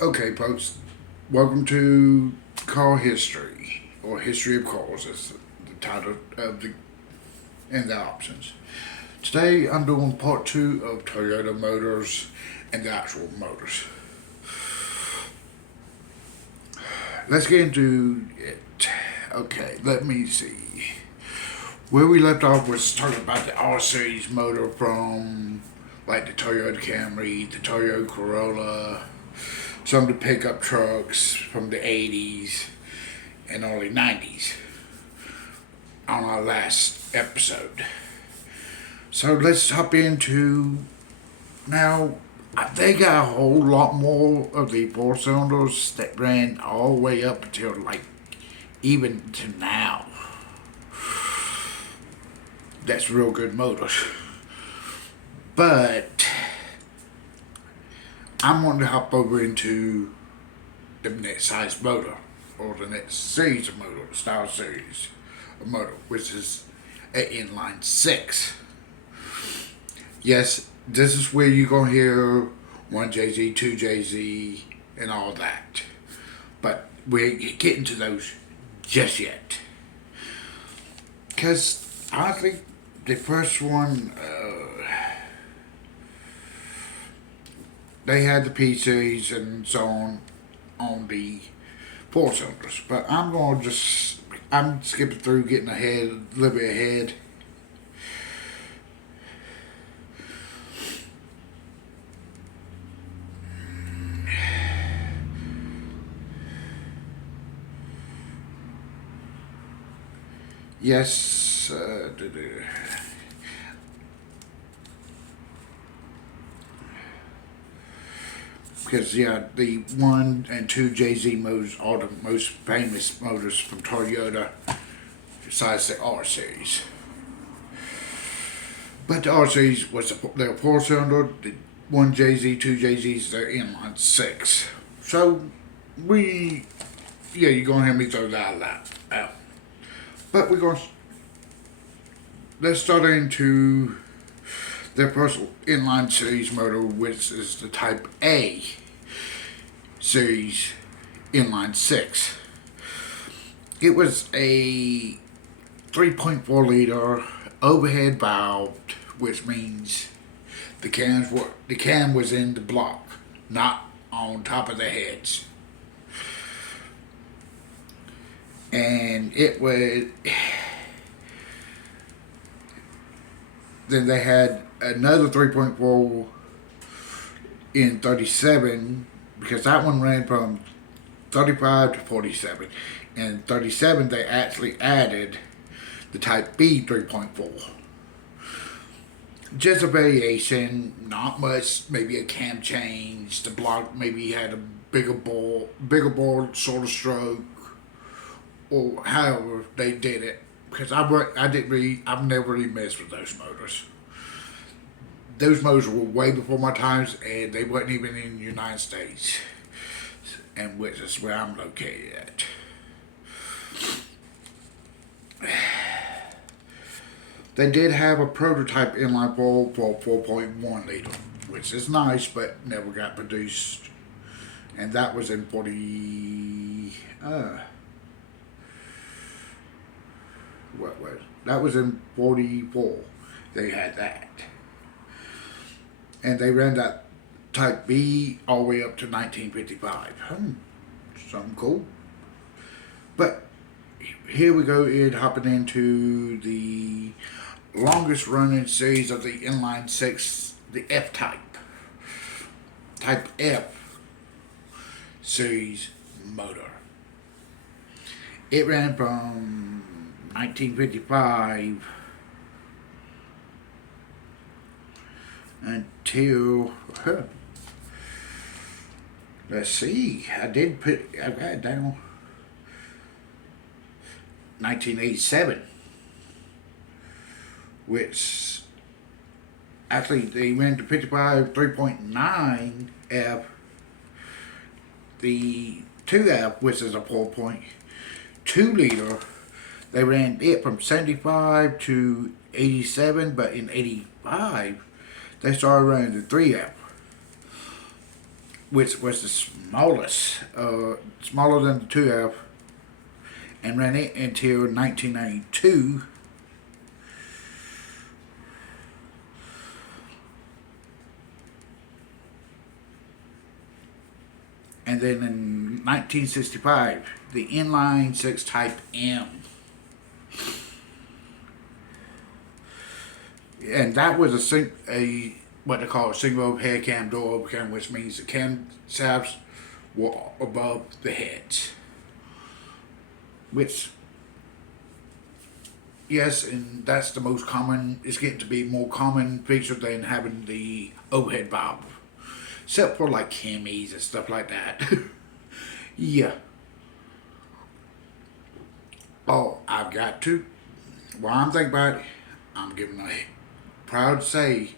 Okay, folks, welcome to Car History, or History of Cars, is the title of the and the options. Today I'm doing part two of Toyota Motors and the actual motors. Let's get into it. Okay, let me see. Where we left off was talking about the R Series motor from like the Toyota Camry, the Toyota Corolla, some of the pickup trucks from the 80s and early 90s on our last episode. So let's hop into now. They got a whole lot more of the four cylinders that ran all the way up until like even to now. That's real good motors. But I'm wanting to hop over into the next size motor, or the next series of motor, style series of motor, which is an inline six. Yes, this is where you're gonna hear one JZ, two JZ, and all that. But we ain't getting to those just yet. Because I think the first one, they had the P series and so on the four cylinders. But I'm skipping through, getting ahead, a little bit ahead. Yes, because yeah, the one and two JZ motors are the most famous motors from Toyota, besides the R series. But the R series was their four cylinder, the one JZ, two JZs, they're inline six. So we, yeah, you're gonna hear me throw that out. But we're gonna let's start into their first inline series motor, which is the Type A series inline six. It was a 3.4 liter overhead valve, which means the can was in the block, not on top of the heads. And it was then they had another 3.4 in 37, because that one ran from 35 to 47. And 37 they actually added the Type B 3.4. Just a variation, not much, maybe a cam change, the block maybe had a bigger ball, shorter stroke, or however they did it. Because I've never really messed with those motors. Those motors were way before my times, and they wasn't even in the United States, and which is where I'm located at. They did have a prototype inline four for 4.1 liter, which is nice, but never got produced, and that was in 40. What was that? Was in 44. They had that. And they ran that Type B all the way up to 1955. Something cool. But here we go, hopping into the longest running series of the inline six, the F type. Type F series motor. It ran from 1955 until, let's see, I've got it down 1987, which actually they ran to 55 3.9 F, the 2F, which is a 4.2 liter. They ran it from 75 to 87, but in 85 they started running the 3F. which was the smaller than the 2F, and ran it until 1992. And then in 1965, the inline 6 Type M. And that was a what they call a single overhead cam door overcam, which means the cam shafts were above the heads. Which, yes, and that's the most common. It's getting to be more common feature than having the overhead valve, except for like Camis and stuff like that. Yeah. Oh, I've got to. While I'm thinking about it, I'm giving a proud to say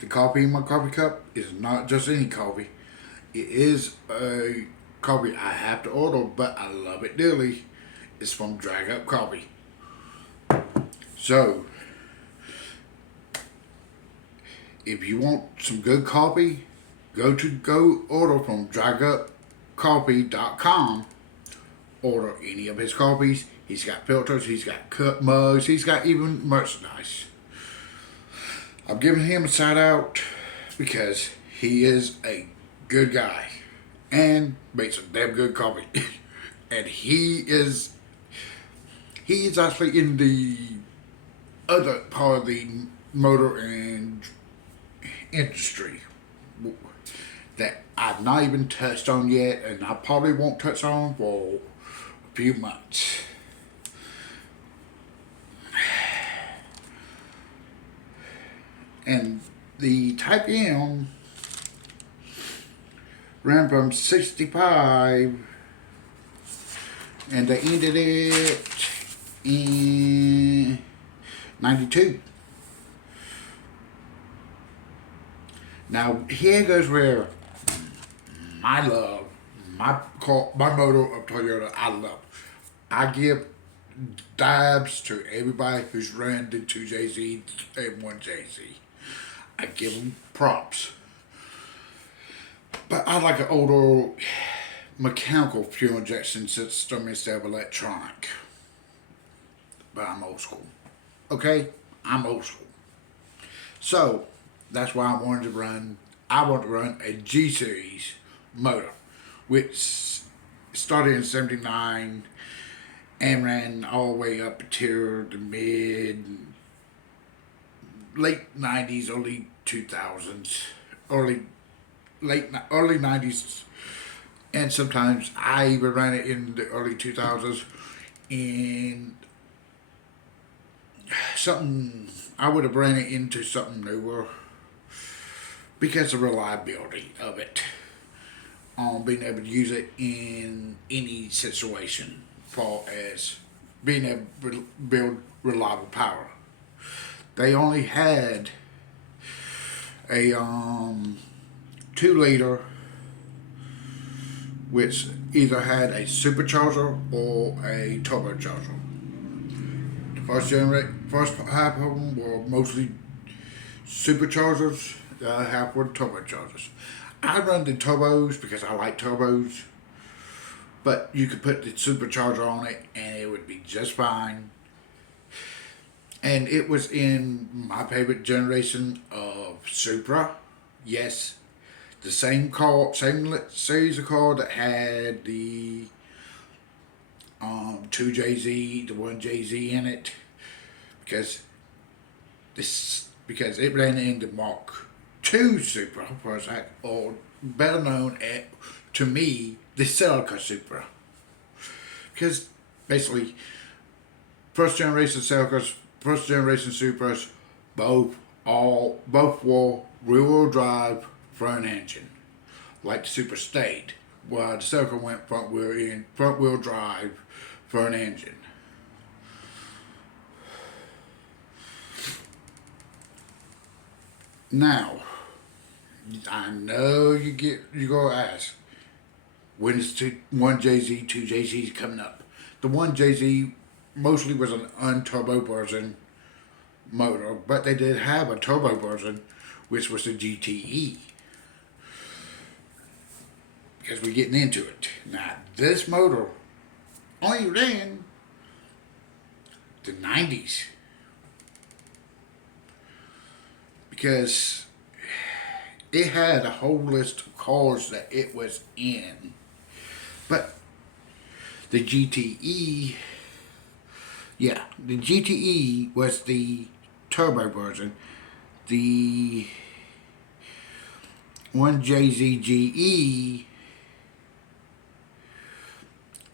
the coffee in my coffee cup is not just any coffee. It is a coffee I have to order, but I love it dearly. It's from Drag Up Coffee. So, if you want some good coffee, go order from dragupcoffee.com. Order any of his coffees. He's got filters, he's got cup mugs, he's got even merchandise. I'm giving him a shout out because he is a good guy and makes a damn good coffee. And he's actually in the other part of the motor and industry that I've not even touched on yet, and I probably won't touch on for a few months. And the Type M ran from 65 and they ended it in 92. Now here goes where my love, my motor of Toyota, I love. I give dabs to everybody who's ran the 2JZ and 1JZ. I give them props. But I like an older mechanical fuel injection system instead of electronic. But I'm old school. Okay? I'm old school. So, that's why I want to run a G Series motor, which started in 79 and ran all the way up until the late 90s, early 2000s, early 90s, and sometimes I even ran it in the early 2000s. And I would have ran it into something newer because of the reliability of it, being able to use it in any situation, as far as being able to build reliable power. They only had a 2-liter, which either had a supercharger or a turbocharger. The first half of them were mostly superchargers. The other half were turbochargers. I run the turbos because I like turbos, but you could put the supercharger on it and it would be just fine. And it was in my favorite generation of Supra. Yes, the same series of car that had the 2JZ, the 1JZ in it, because it ran in the Mark II Supra first, or better known to me, the Celica Supra. Because basically, first generation Celicas, first generation Supras, both were rear-wheel drive front engine, like the Supra stayed, while the Celica went front wheel drive front engine. Now, I know you're gonna ask, when is 1JZ, 2JZ coming up? The 1JZ mostly was an unturbo version motor, but they did have a turbo version, which was the GTE. because we're getting into it. Now, this motor only ran the 90s because it had a whole list of cars that it was in. But the GTE, yeah, the GTE was the turbo version. The 1JZGE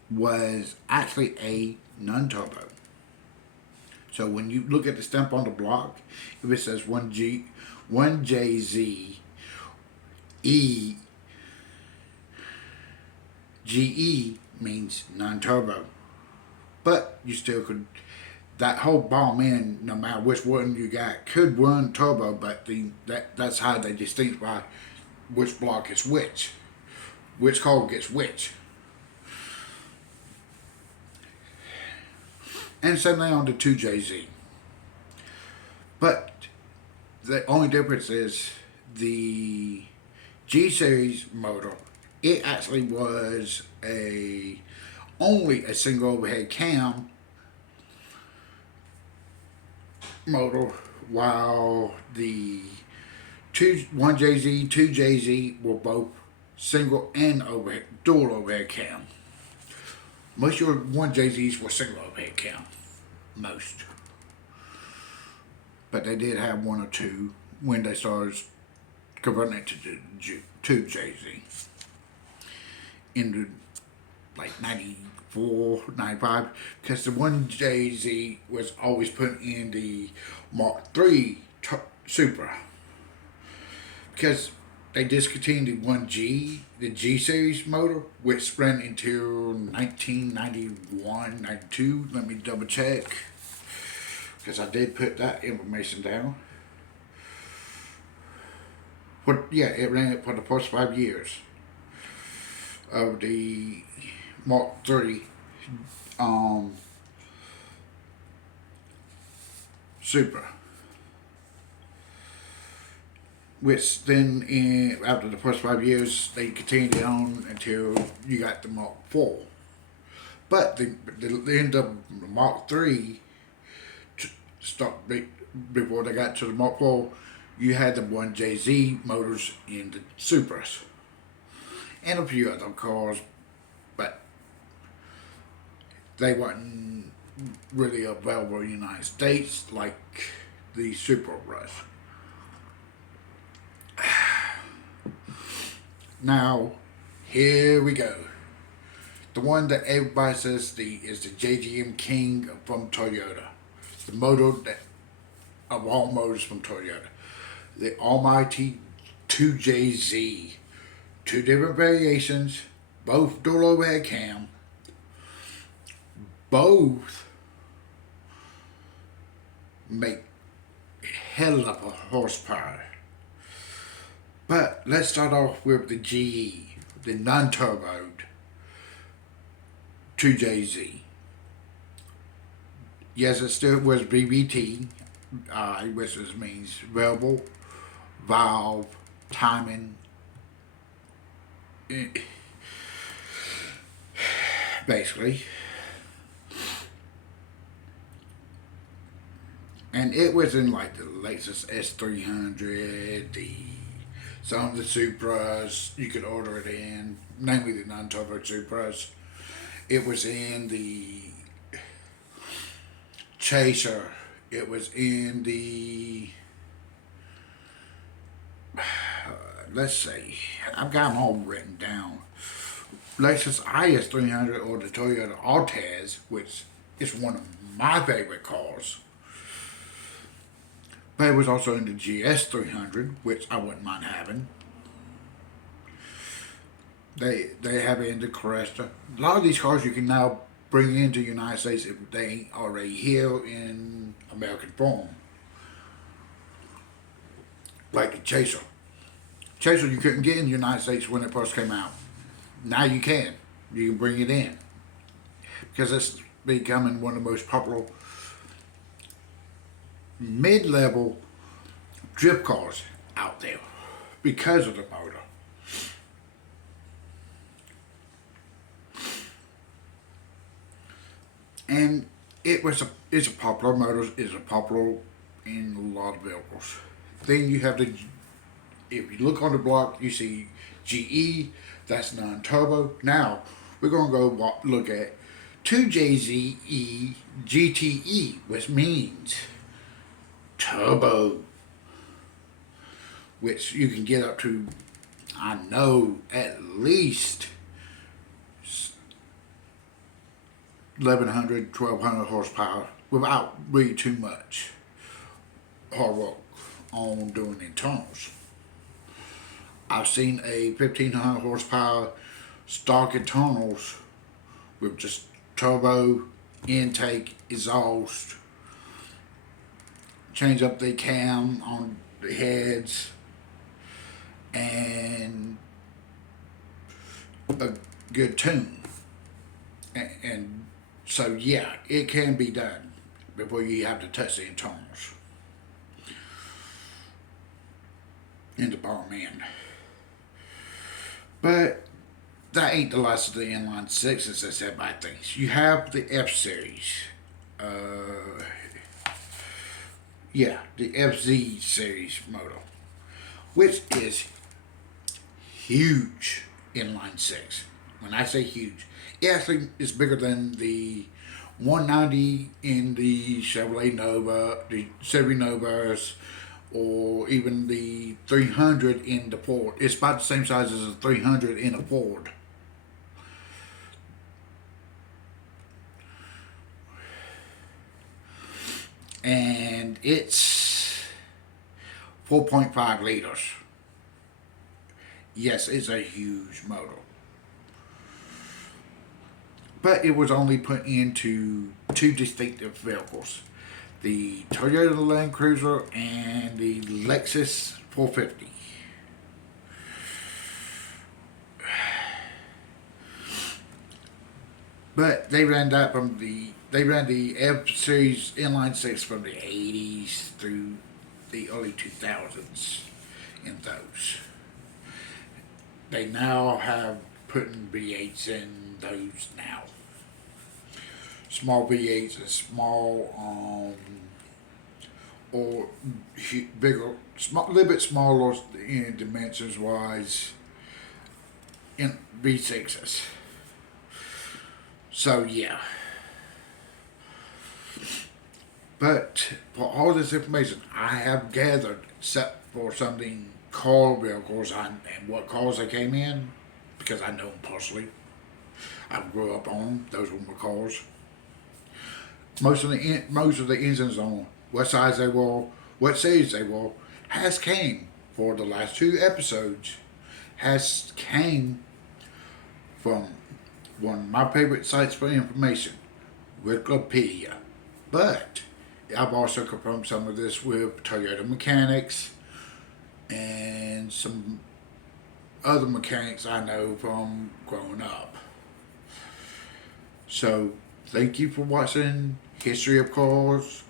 was actually a non-turbo. So when you look at the stamp on the block, if it says 1JZ GE means non-turbo. But you still could, that whole bomb in, no matter which one you got, could run turbo, but that's how they distinguish which block is which car gets which. And same thing on the 2JZ. But the only difference is the G series motor, it actually was only a single overhead cam motor, while the 1JZ, 2JZ were both single and dual overhead cam. Most of your 1JZs were single overhead cam. Most. But they did have one or two when they started converting it to the 2JZ. In the, like 94, 95, because the 1JZ was always put in the Mark III Supra. Because they discontinued the 1G, the G series motor, which ran until 1991, 92. Let me double check, because I did put that information down. But yeah, it ran for the first 5 years of the Mark III Supra. Which then, after the first 5 years, they continued on until you got the Mark IV. But the end of the Mark III, before they got to the Mark IV, you had the 1JZ motors in the Supras. And a few other cars, but they weren't really available in the United States like the Supra was. Now, here we go. The one that everybody says is the JGM King from Toyota. The motor of all motors from Toyota. The almighty 2JZ. Two different variations, both dual overhead cam. Both make hell of a horsepower. But let's start off with the GE, the non-turboed 2JZ. Yes, it still was VVT, which means variable valve timing. Basically. And it was in like the Lexus S300, some of the Supras, you could order it in, namely the non-turbo Supras. It was in the Chaser. It was in the, let's see, I've got them all written down. Lexus IS300 or the Toyota Altaz, which is one of my favorite cars. But it was also in the GS300, which I wouldn't mind having. They have it in the Cresta. A lot of these cars you can now bring into the United States if they ain't already here in American form. Like the Chaser. Chaser you couldn't get in the United States when it first came out. Now you can. You can bring it in. Because it's becoming one of the most popular mid-level drift cars out there because of the motor. and it's a popular motor. It's a popular in a lot of vehicles. Then you have the, if you look on the block, you see GE. That's non-turbo. Now we're gonna go look at 2JZE GTE, which means turbo, which you can get up to, I know, at least 1100, 1200 horsepower without really too much hard work on doing internals. I've seen a 1500 horsepower stock internals with just turbo, intake, exhaust, change up the cam on the heads, and a good tune. And so, yeah, it can be done before you have to touch the internals in the bottom end. But that ain't the last of the inline sixes, as everybody thinks. You have the F series. The FZ series motor, which is huge inline six. When I say huge, it actually is bigger than the 190 in the Chevrolet Nova, the Chevy Novas, or even the 300 in the Ford. It's about the same size as a 300 in a Ford. And it's 4.5 liters. Yes, it's a huge motor. But it was only put into two distinctive vehicles, the Toyota Land Cruiser and the Lexus 450. But they ran the F Series inline six from the 80s through the early 2000s in those. They now have putting V8s in those now. Small V8s and small, or bigger, a little bit smaller in dimensions wise in V6s. So yeah. But for all this information I have gathered, except for something car vehicles and what cars they came in, because I know them personally. I grew up on them. Those were my cars. Most of the engines on what size they were, what series they were, has came for the last two episodes, has came from one of my favorite sites for information, Wikipedia. But I've also confirmed some of this with Toyota mechanics and some other mechanics I know from growing up. So thank you for watching History of Cars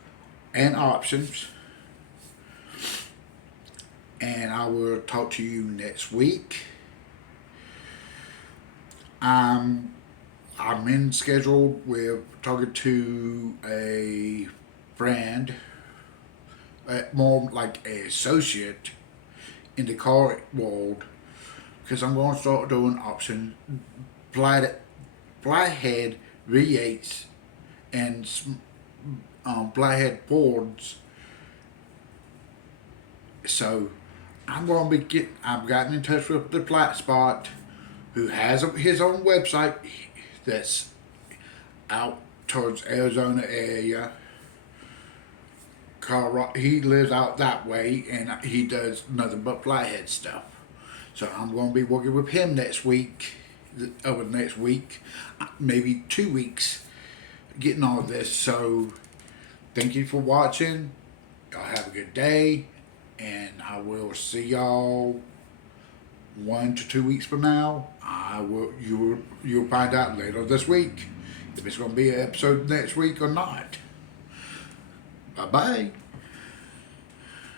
and Options. And I will talk to you next week. I'm in schedule with talking to a friend, more like an associate in the car world, because I'm going to start doing option flathead V8s and flathead Fords. So I've gotten in touch with the Flat Spot, who has his own website that's out towards Arizona area. He lives out that way, and he does nothing but flathead stuff. So I'm going to be working with him next week, over the next week, maybe 2 weeks, getting all of this. So thank you for watching. Y'all have a good day, and I will see y'all 1 to 2 weeks from now. You'll find out later this week if it's going to be an episode next week or not. Bye bye.